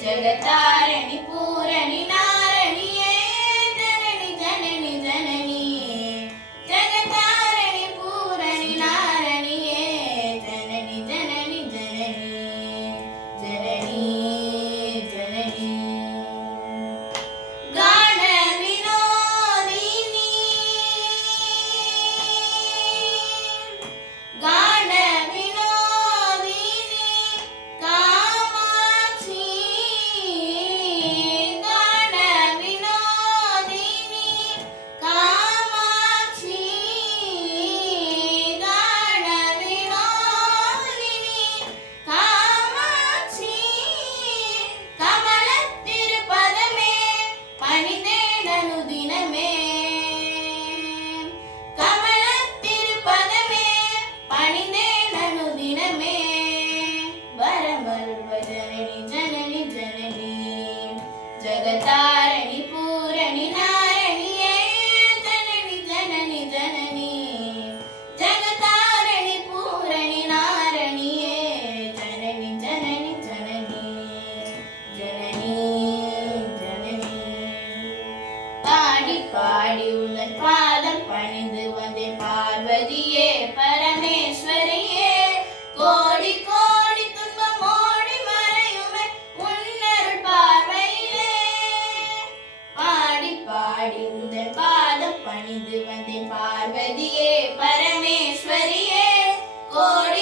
जगतारिणी पूरणी नारणिये जननी जननी जननी जगतारिणी पूरणी नारणिये जननी जननी जननी जननी जननी गान विनोदिनी गान विनोदिनी कामाक्षी गान विनोदिनी कामाक्षी गान विनोदिनी कामाक्षी कमलत्तिरुपदमे पणिदेननु दिनमे कमलत्तिरुपदमे पणिदेननु दिनमे वरमरुळ्व जननी जननी जननी जगतारिणी पूरणी नारणिये जननी जननी जननी जगतारिणी पूरणी नारणिये जननी जननी जननी जननी जननी பாடி பாடி உந்தன் பாதம் பணிந்து வந்தேன் பார்வதியே பரமேஸ்வரியே கோடி கோடி துன்பம் ஓடி மறையுமே உன்னருள் பார்வையிலே பாடி பாடி உந்தன் பாதம் பணிந்து வந்தேன் பார்வதியே பரமேஸ்வரியே கோடி